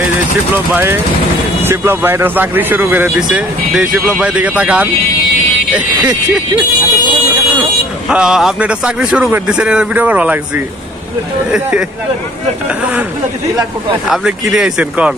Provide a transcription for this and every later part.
এই যে শিবলভ ভাইটা চাকরি শুরু করে দিছে। শিবলভ ভাই দিকে তাকান, আপনি এটা চাকরি শুরু করে দিচ্ছেন, এটা ভিডিও করা লাগছি। আপনি কিনে আইছেন কন?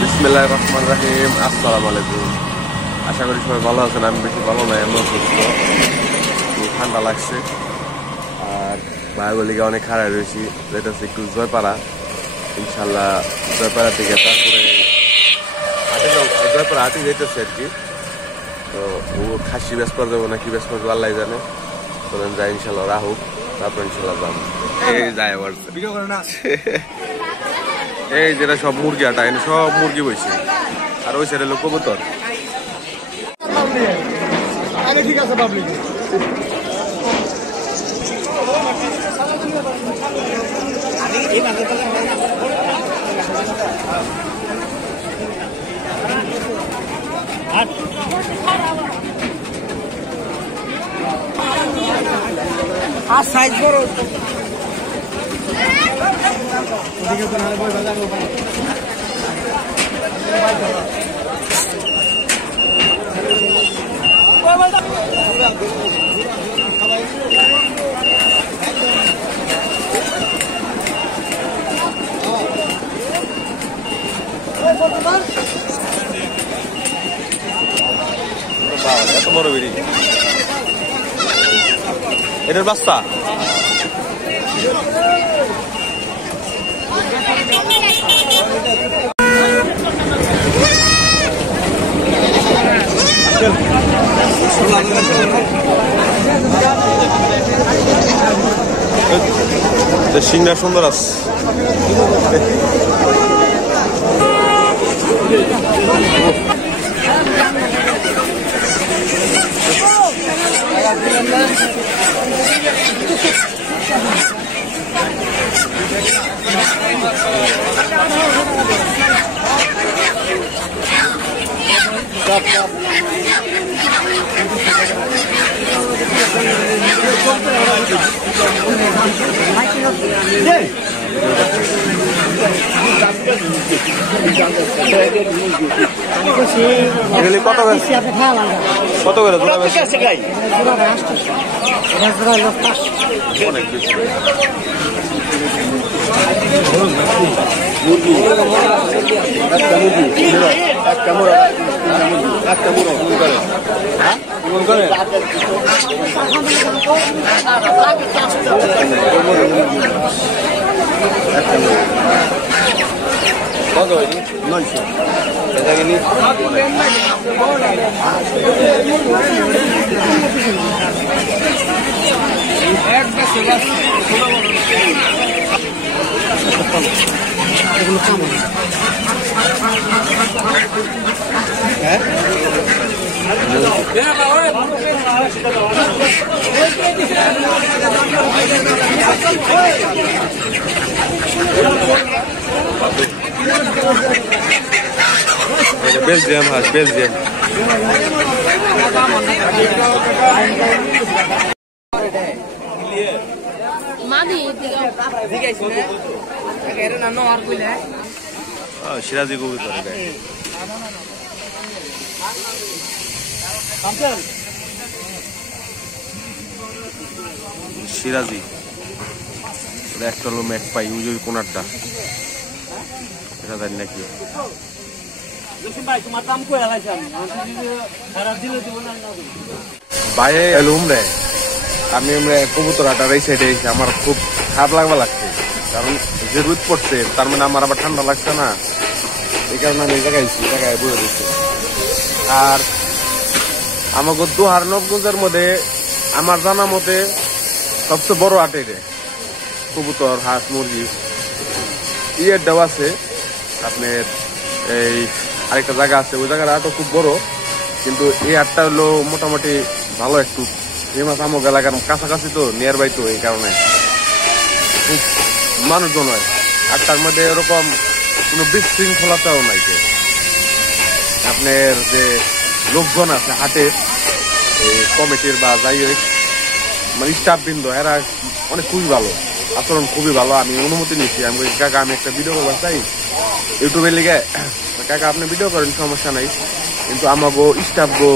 বিসমিল্লাহির রহমানির রহিম। আসসালামু আলাইকুম। আশা করি সবাই ভালো আছেন। আমি বেশি ভালো নাই, আমি অসুস্থ, ঠান্ডা লাগছে। আর ভাইগুলিকে অনেক খারাপ রয়েছি, যেটা হচ্ছে একটু জয়পাড়া। ইনশাল্লাহ জয়পাড়া থেকে তারপরে জয়পাড়া হাঁটি যেতেছে আর কি। তো ও খাসি বেশ করে দেবো না কি বেশ করবো আল্লাহ জানে। তো যাই ইনশাল্লাহ রাহুক, তারপর ইনশাল্লাহ যাবো। এই যায় আবার এই যেটা সব মুরগি আটা, এনে সব মুরগি বইছে। আর ওই সাইডে লোক কবুতর। ঠিক আছে পাবলিক আর সাইজ বড় এত বড় বেরি, এটার বাচ্চা সিংড়া সুন্দর আছে। কত করে অনেক বেশি। কত হয়নি 900 এটা গেলি এগুলো কেমন? হ্যাঁ বেলজিয়াম হাঁস, বেলজিয়াম। সিরাজি কবুতর সিরাজি, একটা হলো ম্যাক পাই ওই কোনারটা, এটা জানি নাকি। ভাই এলুম রে, আমি কবুতর হাটার এই সাইডে এসে আমার খুব খারাপ লাগছে, কারণ যে রোদ পড়ছে তার মানে আমার আবার ঠান্ডা লাগছে না, এই কারণে আমি এই জায়গায় এসেছি, জায়গায় বসে দিচ্ছি। আর আমাকে দোহারনবগঞ্জের মধ্যে আমার জানা মতে সবচেয়ে বড় হাট এটা, কবুতর হাঁস মুরগি ইয়ের দেওয়া আছে। আপনার এই আরেকটা জায়গা আছে, ওই জায়গার হাটও খুব বড়, কিন্তু এই হাটটা হলো মোটামুটি ভালো একটু ফেমাস আমক এলাকার কাছাকাছি তো, নিয়ার বাই তো, এই কারণে খুব মানুষজন হয়। হাটটার মধ্যে এরকম কোনো বিশৃঙ্খলাটাও নাই। আপনার যে লোকজন আছে হাটে কমিটির বা যাই হোক মানে স্টাফ বৃন্দ এরা অনেক খুবই ভালো, আচরণ খুবই ভালো। আমি অনুমতি নিচ্ছি, আমি কাকা আমি একটা ভিডিও করবার চাই ইউটিউবে লিগে, কাকা আপনি ভিডিও করেন সমস্যা নাই, কিন্তু আমাগো স্টাফ গো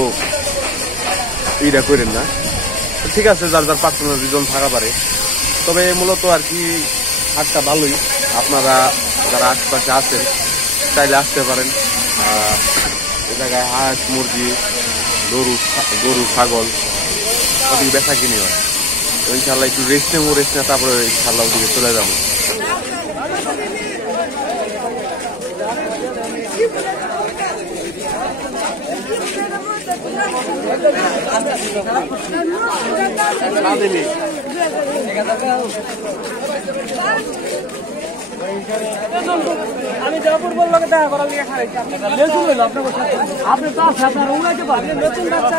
এইটা করেন না। ঠিক আছে, যার যার পার্সোনাল রিজন থাকা পারে, তবে মূলত আর কি হাটটা ভালোই। আপনারা যারা আশপাশে আছেন চাইলে আসতে পারেন। এ জায়গায় হাঁস মুরগি গরু ছাগল ওদিকে বেচা কিনি হয়। ইনশাল্লাহ একটু রেস্ট নেবো, রেস্ট নিয়ে তারপরে ইনশাল্লাহ ওদিকে চলে যাবো। আমি জয়পুর বললো দেখা করার লিখে খাইছি আপনি তো আছে আপনার উড়াইতে পারবেন নতুন বাচ্চা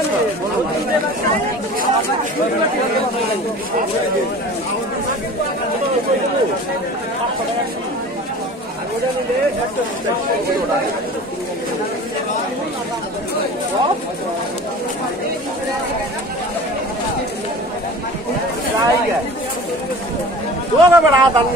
बड़ा दाम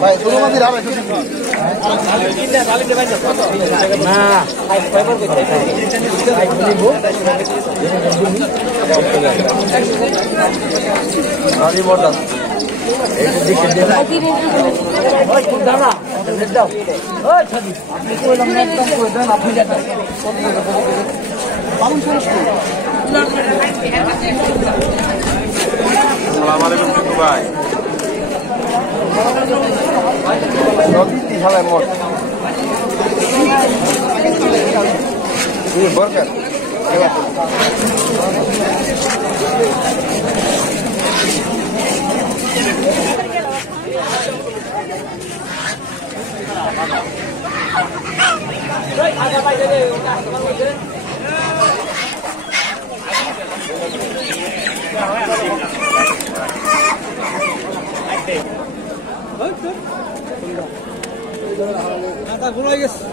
भाई दोनों में दिला भाई ना फाइबर को गाड़ी मोटा एक दिख देना ओए खुद दाना ले जाओ ओए छदी আপনি কই লম্বা একদম কই দেন আপনি যাবেন বাবু আসসালামু আলাইকুম টিকু ভাই। बर्गर ঘুরে গেছে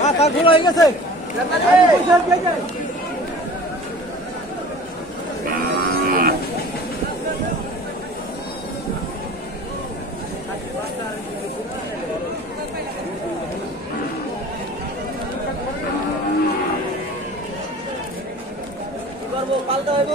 মাথা ঘুরে গেছে করবো পাল্টা হইব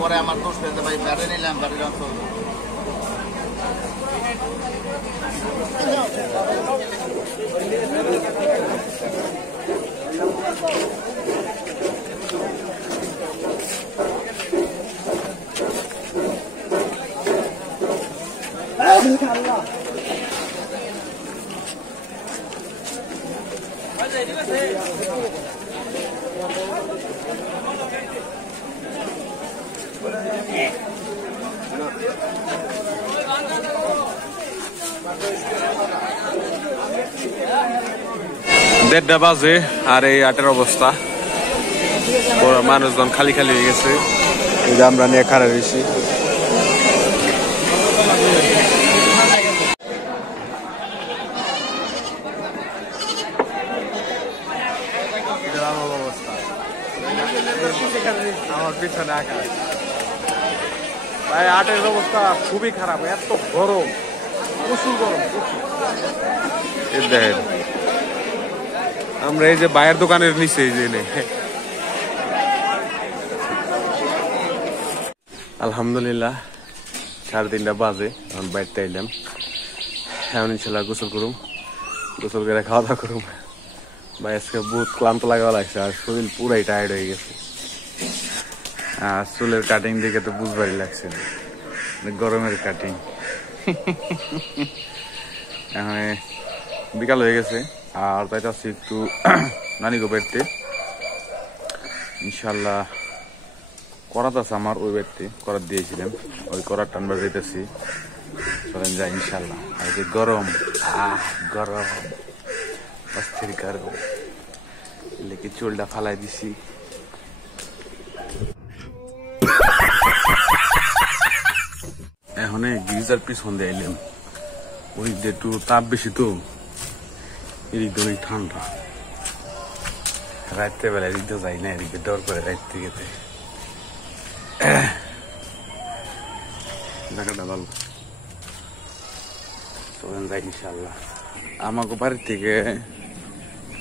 পরে আমার দোষ পেতে ভাই ব্যাটে নিলাম ব্যাটে দেড়টা বাজে আর এই আটের অবস্থা, মানুষজন খালি খালি হয়ে গেছে। এই যে আমরা নিয়ে খাড়া রয়েছি, পিছনে আকাশ। ভাই হাটের অবস্থা খুবই খারাপ, এত গরম, প্রচুর গরম। এই দেখেন আমরা এই যে বাইরের দোকানের নিচে এই যে আলহামদুলিল্লাহ 3:30 বাজে এখন বাইরতে এলাম। এখন ইনশাল্লাহ গোসল করুম, গোসল করে খাওয়া দাওয়া করুম। ভাই আজকে বহুত ক্লান্ত লাগা লাগছে আর শরীর পুরাই টায়ার্ড হয়ে গেছে। আর চুলের কাটিং দেখে তো বুঝবারই লাগছে গরমের কাটিং। এখন বিকাল হয়ে গেছে আর তাই চাচ্ছি একটু নানি গো বেড়তে। ইনশাল্লাহ করাত আছে আমার, ওই বেড়তে করাত দিয়েছিলাম, ওই করাত টানবা যেতেছি। চলেন যাই ইনশাল্লাহ। আর যে গরম, গরম অস্থির গরম, লেকে চুলটা ফালাই দিছি। এখন গিজার পিছন দিয়ে এলাম, ওই যে একটু তাপ বেশি তো, এদিক দিয়ে অনেক ঠান্ডা। রাত্রে বেলা এদিক দিয়ে যাই না, এদিক দিয়ে ডর করে রাত থেকে জায়গাটা ভালো। চলেন যাই ইনশাল্লাহ। আমাকে বাড়ির থেকে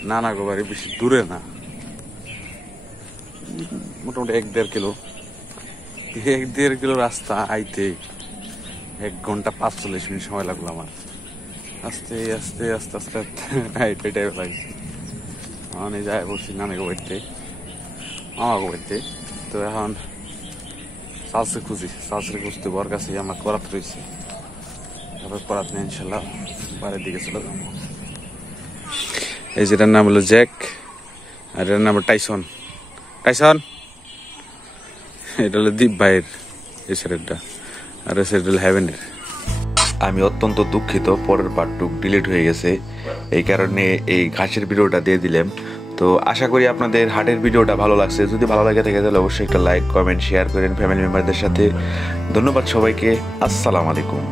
নানাগো বাড়ি বেশি দূরে না, মোটামুটি 1-1.5 কিলো। 1-1.5 কিলো রাস্তা আইতে 1 ঘন্টা 45 মিনিট সময় লাগলো আমার। আস্তে আস্তে আস্তে আস্তে হাইটে টাইপ লাগছে। আমি যাই বলছি নানাগো বাড়িতে, মামাগো বাড়িতে। তো এখন সালসে খুঁজতে ওর কাছে আমার করাত রয়েছে, তারপর করাত নেই ইনশাল্লাহ বাড়ির দিকে চলে যাবো। এই যেটার নাম হলো জ্যাক আর এটার নাম হলো টাইসন। এটা হলো দীপ ভাইয়ের এই সাইডটা, আর এই সাইড হলো হ্যাভেনের। আমি অত্যন্ত দুঃখিত, পরের পার্টটুক ডিলিট হয়ে গেছে, এই কারণে এই ঘাসের ভিডিওটা দিয়ে দিলাম। তো আশা করি আপনাদের হাটের ভিডিওটা ভালো লাগছে। যদি ভালো লাগে থাকে তাহলে অবশ্যই একটা লাইক, কমেন্ট, শেয়ার করেন ফ্যামিলি মেম্বারদের সাথে। ধন্যবাদ সবাইকে, আসসালামু আলাইকুম।